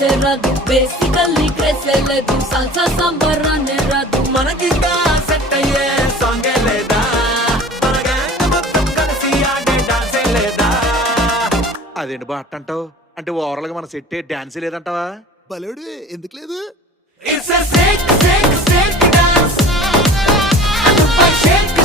డాన్సే రాదు, బేసికల్లీ క్రేసే లేదు, సాల్సా సాంబార్ అనే రాదు. మనకింకా సెట్ అయ్యే సాంగే లేదా, మన గ్యాంగ్ మొత్తం కలిసి ఆడే డాన్సే లేదా. అదేంటి బా అంటావు? అంటే ఓవరాల్ గా మన సెట్ డాన్స్ లేదంటావా? బలేడు ఎందుకు లేదు? It's a shake, shake, shake dance. And the shake